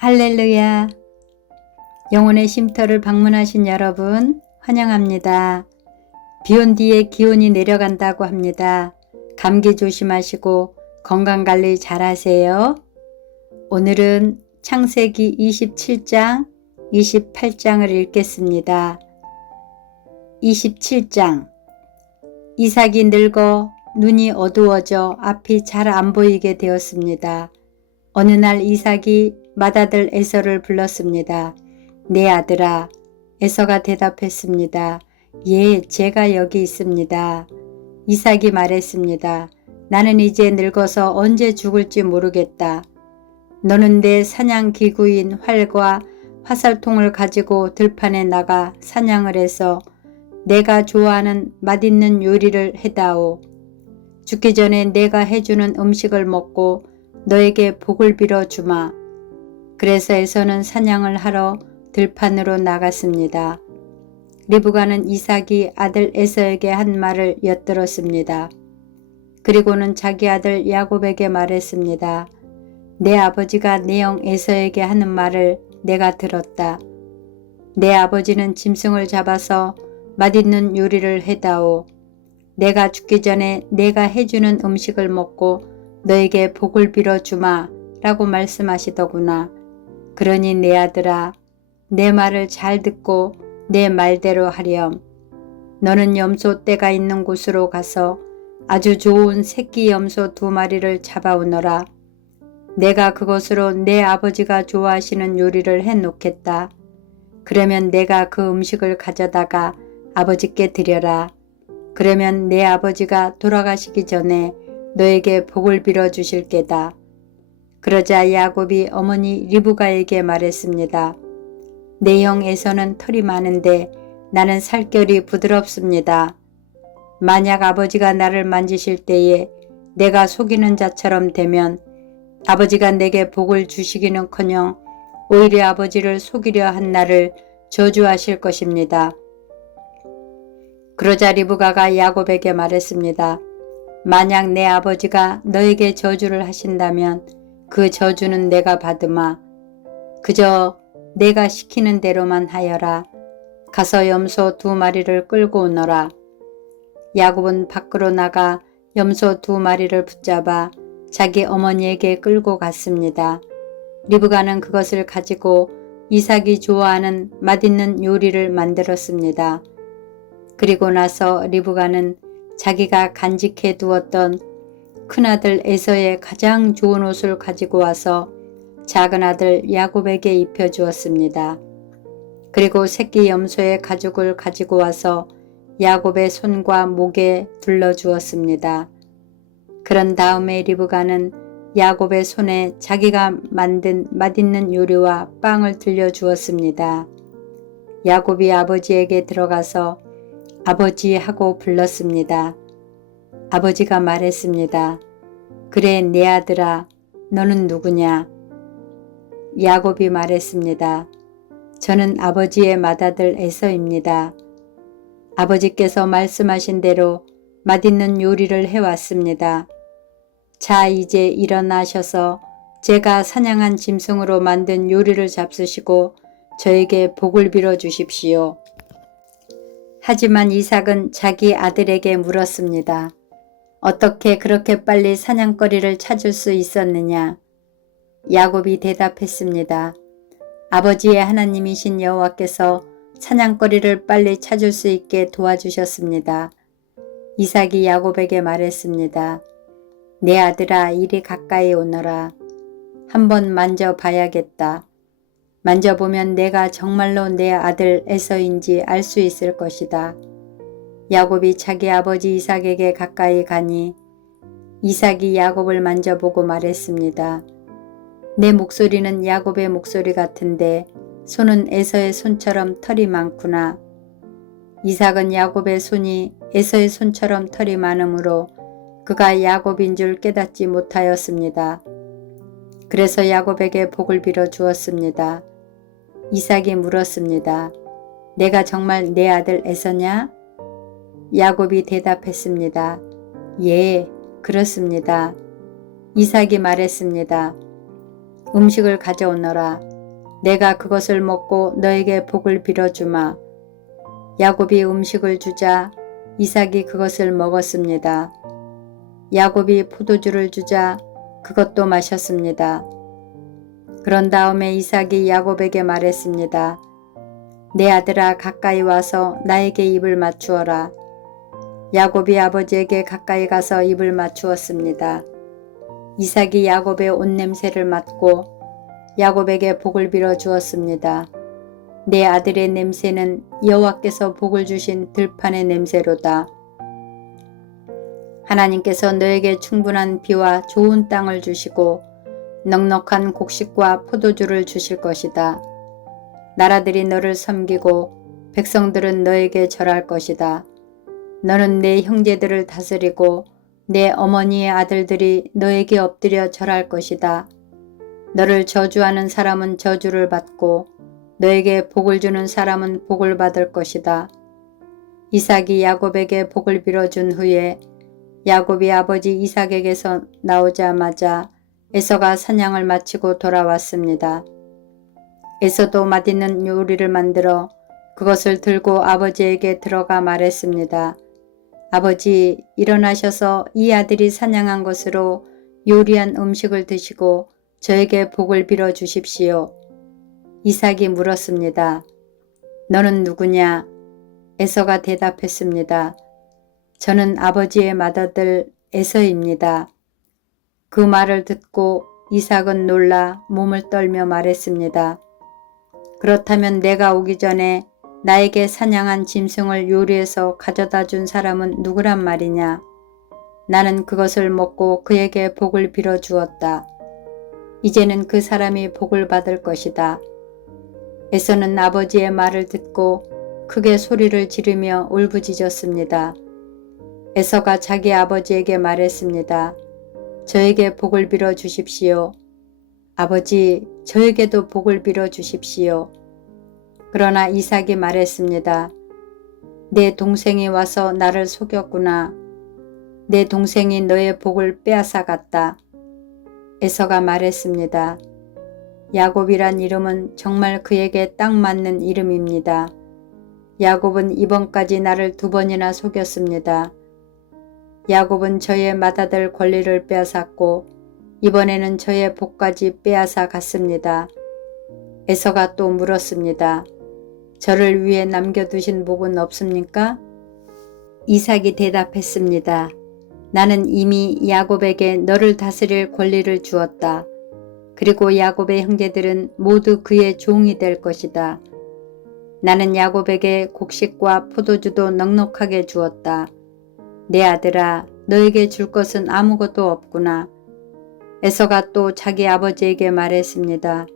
할렐루야. 영혼의 쉼터를 방문하신 여러분 환영합니다. 비온 뒤에 기온이 내려간다고 합니다. 감기 조심하시고 건강관리 잘 하세요. 오늘은 창세기 27장, 28장을 읽겠습니다. 27장. 이삭이 늙어 눈이 어두워져 앞이 잘 안 보이게 되었습니다. 어느 날 이삭이 맏아들 에서를 불렀습니다. 내 아들아. 에서가 대답했습니다. 예, 제가 여기 있습니다. 이삭이 말했습니다. 나는 이제 늙어서 언제 죽을지 모르겠다. 너는 내 사냥 기구인 활과 화살통을 가지고 들판에 나가 사냥을 해서 내가 좋아하는 맛있는 요리를 해다오. 죽기 전에 내가 해주는 음식을 먹고 너에게 복을 빌어 주마. 그래서 에서는 사냥을 하러 들판으로 나갔습니다. 리브가는 이삭이 아들 에서에게 한 말을 엿들었습니다. 그리고는 자기 아들 야곱에게 말했습니다. 내 아버지가 내 형 에서에게 하는 말을 내가 들었다. 내 아버지는 짐승을 잡아서 맛있는 요리를 해다오. 내가 죽기 전에 내가 해주는 음식을 먹고 너에게 복을 빌어주마 라고 말씀하시더구나. 그러니 내 아들아, 내 말을 잘 듣고 내 말대로 하렴. 너는 염소 떼가 있는 곳으로 가서 아주 좋은 새끼 염소 2마리를 잡아오너라. 내가 그것으로 내 아버지가 좋아하시는 요리를 해놓겠다. 그러면 내가 그 음식을 가져다가 아버지께 드려라. 그러면 내 아버지가 돌아가시기 전에 너에게 복을 빌어주실 게다. 그러자 야곱이 어머니 리브가에게 말했습니다. 내 형 에서는 털이 많은데 나는 살결이 부드럽습니다. 만약 아버지가 나를 만지실 때에 내가 속이는 자처럼 되면 아버지가 내게 복을 주시기는커녕 오히려 아버지를 속이려 한 나를 저주하실 것입니다. 그러자 리브가가 야곱에게 말했습니다. 만약 내 아버지가 너에게 저주를 하신다면 그 저주는 내가 받으마. 그저 내가 시키는 대로만 하여라. 가서 염소 2마리를 끌고 오너라. 야곱은 밖으로 나가 염소 2마리를 붙잡아 자기 어머니에게 끌고 갔습니다. 리브가는 그것을 가지고 이삭이 좋아하는 맛있는 요리를 만들었습니다. 그리고 나서 리브가는 자기가 간직해 두었던 큰아들 에서의 가장 좋은 옷을 가지고 와서 작은 아들 야곱에게 입혀주었습니다. 그리고 새끼 염소의 가죽을 가지고 와서 야곱의 손과 목에 둘러주었습니다. 그런 다음에 리브가는 야곱의 손에 자기가 만든 맛있는 요리와 빵을 들려주었습니다. 야곱이 아버지에게 들어가서 아버지 하고 불렀습니다. 아버지가 말했습니다. 그래 내 아들아, 너는 누구냐? 야곱이 말했습니다. 저는 아버지의 맏아들 에서입니다. 아버지께서 말씀하신 대로 맛있는 요리를 해왔습니다. 자, 이제 일어나셔서 제가 사냥한 짐승으로 만든 요리를 잡수시고 저에게 복을 빌어 주십시오. 하지만 이삭은 자기 아들에게 물었습니다. 어떻게 그렇게 빨리 사냥거리를 찾을 수 있었느냐? 야곱이 대답했습니다. 아버지의 하나님이신 여호와께서 사냥거리를 빨리 찾을 수 있게 도와주셨습니다. 이삭이 야곱에게 말했습니다. 내 아들아, 이리 가까이 오너라. 한번 만져봐야겠다. 만져보면 내가 정말로 내 아들 에서인지 알 수 있을 것이다. 야곱이 자기 아버지 이삭에게 가까이 가니 이삭이 야곱을 만져보고 말했습니다. 내 목소리는 야곱의 목소리 같은데 손은 에서의 손처럼 털이 많구나. 이삭은 야곱의 손이 에서의 손처럼 털이 많으므로 그가 야곱인 줄 깨닫지 못하였습니다. 그래서 야곱에게 복을 빌어 주었습니다. 이삭이 물었습니다. 내가 정말 내 아들 에서냐? 야곱이 대답했습니다. 예, 그렇습니다. 이삭이 말했습니다. 음식을 가져오너라. 내가 그것을 먹고 너에게 복을 빌어주마. 야곱이 음식을 주자 이삭이 그것을 먹었습니다. 야곱이 포도주를 주자 그것도 마셨습니다. 그런 다음에 이삭이 야곱에게 말했습니다. 내 아들아, 가까이 와서 나에게 입을 맞추어라. 야곱이 아버지에게 가까이 가서 입을 맞추었습니다. 이삭이 야곱의 옷 냄새를 맡고 야곱에게 복을 빌어 주었습니다. 내 아들의 냄새는 여호와께서 복을 주신 들판의 냄새로다. 하나님께서 너에게 충분한 비와 좋은 땅을 주시고 넉넉한 곡식과 포도주를 주실 것이다. 나라들이 너를 섬기고 백성들은 너에게 절할 것이다. 너는 내 형제들을 다스리고 내 어머니의 아들들이 너에게 엎드려 절할 것이다. 너를 저주하는 사람은 저주를 받고 너에게 복을 주는 사람은 복을 받을 것이다. 이삭이 야곱에게 복을 빌어준 후에 야곱이 아버지 이삭에게서 나오자마자 에서가 사냥을 마치고 돌아왔습니다. 에서도 맛있는 요리를 만들어 그것을 들고 아버지에게 들어가 말했습니다. 아버지, 일어나셔서 이 아들이 사냥한 것으로 요리한 음식을 드시고 저에게 복을 빌어 주십시오. 이삭이 물었습니다. 너는 누구냐? 에서가 대답했습니다. 저는 아버지의 맏아들 에서입니다. 그 말을 듣고 이삭은 놀라 몸을 떨며 말했습니다. 그렇다면 내가 오기 전에 나에게 사냥한 짐승을 요리해서 가져다 준 사람은 누구란 말이냐? 나는 그것을 먹고 그에게 복을 빌어 주었다. 이제는 그 사람이 복을 받을 것이다. 에서는 아버지의 말을 듣고 크게 소리를 지르며 울부짖었습니다. 에서가 자기 아버지에게 말했습니다. 저에게 복을 빌어 주십시오. 아버지, 저에게도 복을 빌어 주십시오. 그러나 이삭이 말했습니다. 내 동생이 와서 나를 속였구나. 내 동생이 너의 복을 빼앗아 갔다. 에서가 말했습니다. 야곱이란 이름은 정말 그에게 딱 맞는 이름입니다. 야곱은 이번까지 나를 2번이나 속였습니다. 야곱은 저의 맏아들 권리를 빼앗았고 이번에는 저의 복까지 빼앗아 갔습니다. 에서가 또 물었습니다. 저를 위해 남겨두신 복은 없습니까? 이삭이 대답했습니다. 나는 이미 야곱에게 너를 다스릴 권리를 주었다. 그리고 야곱의 형제들은 모두 그의 종이 될 것이다. 나는 야곱에게 곡식과 포도주도 넉넉하게 주었다. 내 아들아, 너에게 줄 것은 아무것도 없구나. 에서가 또 자기 아버지에게 말했습니다.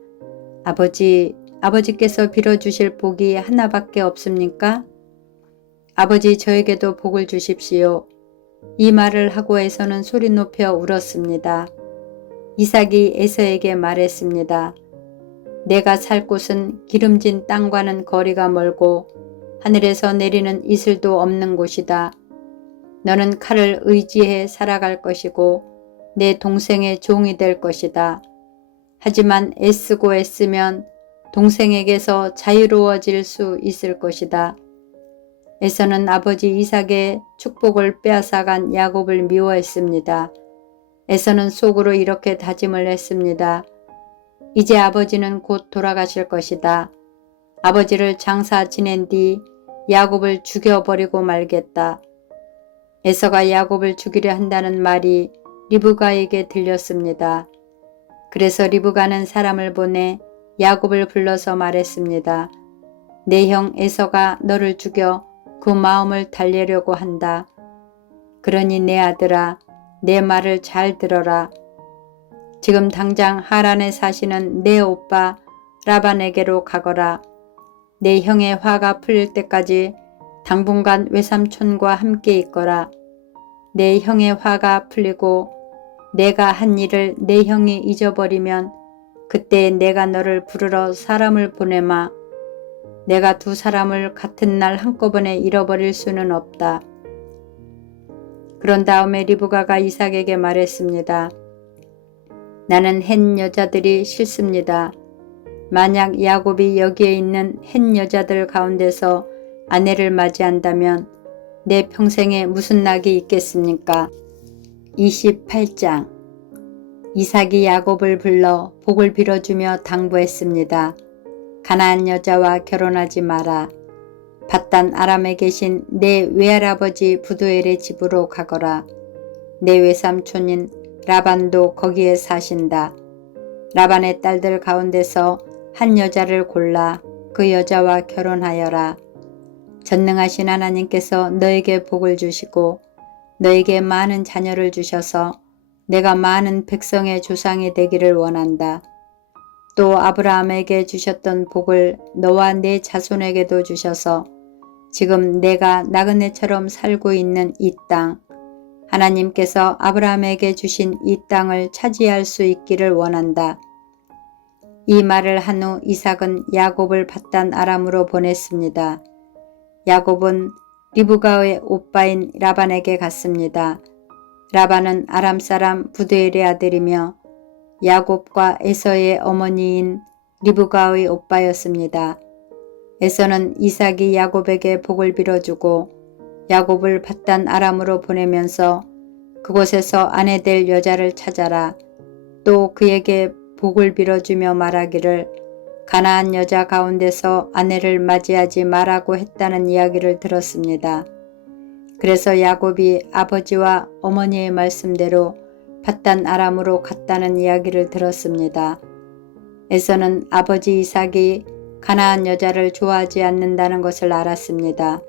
아버지, 아버지께서 빌어주실 복이 하나밖에 없습니까? 아버지, 저에게도 복을 주십시오. 이 말을 하고 에서는 소리 높여 울었습니다. 이삭이 에서에게 말했습니다. 내가 살 곳은 기름진 땅과는 거리가 멀고 하늘에서 내리는 이슬도 없는 곳이다. 너는 칼을 의지해 살아갈 것이고 내 동생의 종이 될 것이다. 하지만 애쓰고 애쓰면 동생에게서 자유로워질 수 있을 것이다. 에서는 아버지 이삭의 축복을 빼앗아간 야곱을 미워했습니다. 에서는 속으로 이렇게 다짐을 했습니다. 이제 아버지는 곧 돌아가실 것이다. 아버지를 장사 지낸 뒤 야곱을 죽여버리고 말겠다. 에서가 야곱을 죽이려 한다는 말이 리브가에게 들렸습니다. 그래서 리브가는 사람을 보내 야곱을 불러서 말했습니다. 내 형 에서가 너를 죽여 그 마음을 달래려고 한다. 그러니 내 아들아, 내 말을 잘 들어라. 지금 당장 하란에 사시는 내 오빠 라반에게로 가거라. 내 형의 화가 풀릴 때까지 당분간 외삼촌과 함께 있거라. 내 형의 화가 풀리고 내가 한 일을 내 형이 잊어버리면 그때 내가 너를 부르러 사람을 보내마. 내가 2 사람을 같은 날 한꺼번에 잃어버릴 수는 없다. 그런 다음에 리브가가 이삭에게 말했습니다. 나는 햇 여자들이 싫습니다. 만약 야곱이 여기에 있는 햇 여자들 가운데서 아내를 맞이한다면 내 평생에 무슨 낙이 있겠습니까? 28장. 이삭이 야곱을 불러 복을 빌어주며 당부했습니다. 가나안 여자와 결혼하지 마라. 밧단 아람에 계신 내 외할아버지 부두엘의 집으로 가거라. 내 외삼촌인 라반도 거기에 사신다. 라반의 딸들 가운데서 한 여자를 골라 그 여자와 결혼하여라. 전능하신 하나님께서 너에게 복을 주시고 너에게 많은 자녀를 주셔서 내가 많은 백성의 조상이 되기를 원한다. 또 아브라함에게 주셨던 복을 너와 네 자손에게도 주셔서 지금 내가 나그네처럼 살고 있는 이 땅, 하나님께서 아브라함에게 주신 이 땅을 차지할 수 있기를 원한다. 이 말을 한 후 이삭은 야곱을 밧단 아람으로 보냈습니다. 야곱은 리브가의 오빠인 라반에게 갔습니다. 라반은 아람 사람 부두엘의 아들이며 야곱과 에서의 어머니인 리브가의 오빠였습니다. 에서는 이삭이 야곱에게 복을 빌어주고 야곱을 밧단 아람으로 보내면서 그곳에서 아내 될 여자를 찾아라. 또 그에게 복을 빌어주며 말하기를 가나안 여자 가운데서 아내를 맞이하지 말라고 했다는 이야기를 들었습니다. 그래서 야곱이 아버지와 어머니의 말씀대로 밧단 아람으로 갔다는 이야기를 들었습니다. 에서는 아버지 이삭이 가나안 여자를 좋아하지 않는다는 것을 알았습니다.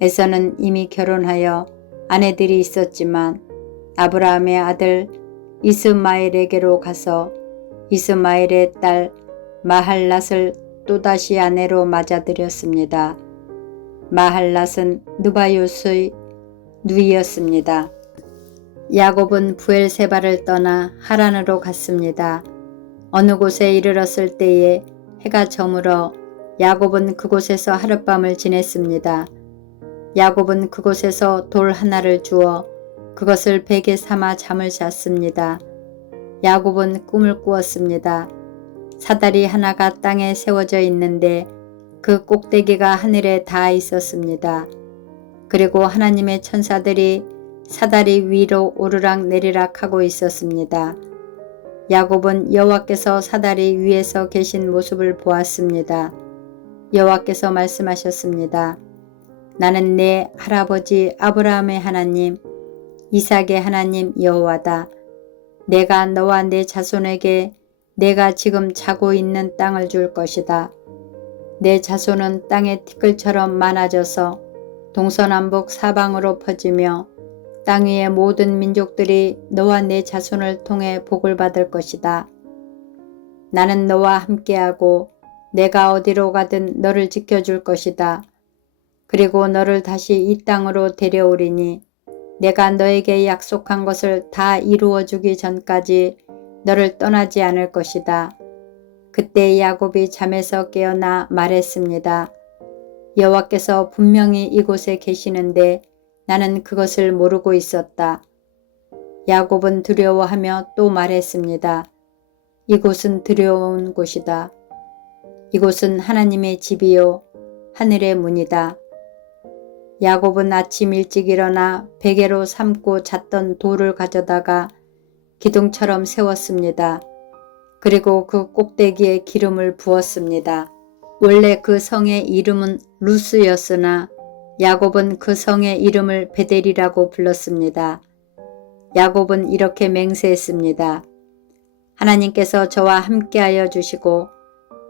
에서는 이미 결혼하여 아내들이 있었지만 아브라함의 아들 이스마엘에게로 가서 이스마엘의 딸 마할랏을 또다시 아내로 맞아들였습니다. 마할랏은 느바요스의 누이였습니다. 야곱은 부엘세바를 떠나 하란으로 갔습니다. 어느 곳에 이르렀을 때에 해가 저물어 야곱은 그곳에서 하룻밤을 지냈습니다. 야곱은 그곳에서 돌 하나를 주어 그것을 베개 삼아 잠을 잤습니다. 야곱은 꿈을 꾸었습니다. 사다리 하나가 땅에 세워져 있는데 그 꼭대기가 하늘에 닿아 있었습니다. 그리고 하나님의 천사들이 사다리 위로 오르락 내리락 하고 있었습니다. 야곱은 여호와께서 사다리 위에서 계신 모습을 보았습니다. 여호와께서 말씀하셨습니다. 나는 내 할아버지 아브라함의 하나님, 이삭의 하나님 여호와다. 내가 너와 내 자손에게 내가 지금 자고 있는 땅을 줄 것이다. 내 자손은 땅의 티끌처럼 많아져서 동서남북 사방으로 퍼지며 땅 위의 모든 민족들이 너와 내 자손을 통해 복을 받을 것이다. 나는 너와 함께하고 내가 어디로 가든 너를 지켜줄 것이다. 그리고 너를 다시 이 땅으로 데려오리니 내가 너에게 약속한 것을 다 이루어 주기 전까지 너를 떠나지 않을 것이다. 그때 야곱이 잠에서 깨어나 말했습니다. 여호와께서 분명히 이곳에 계시는데 나는 그것을 모르고 있었다. 야곱은 두려워하며 또 말했습니다. 이곳은 두려운 곳이다. 이곳은 하나님의 집이요 하늘의 문이다. 야곱은 아침 일찍 일어나 베개로 삼고 잤던 돌을 가져다가 기둥처럼 세웠습니다. 그리고 그 꼭대기에 기름을 부었습니다. 원래 그 성의 이름은 루스였으나 야곱은 그 성의 이름을 베델이라고 불렀습니다. 야곱은 이렇게 맹세했습니다. 하나님께서 저와 함께하여 주시고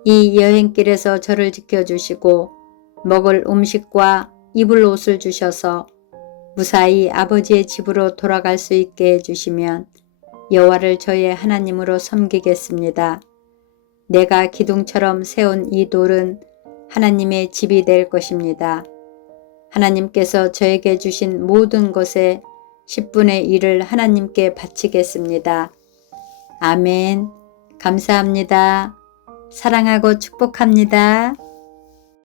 이 여행길에서 저를 지켜주시고 먹을 음식과 입을 옷을 주셔서 무사히 아버지의 집으로 돌아갈 수 있게 해주시면 여호와를 저의 하나님으로 섬기겠습니다. 내가 기둥처럼 세운 이 돌은 하나님의 집이 될 것입니다. 하나님께서 저에게 주신 모든 것의 10분의 1을 하나님께 바치겠습니다. 아멘. 감사합니다. 사랑하고 축복합니다.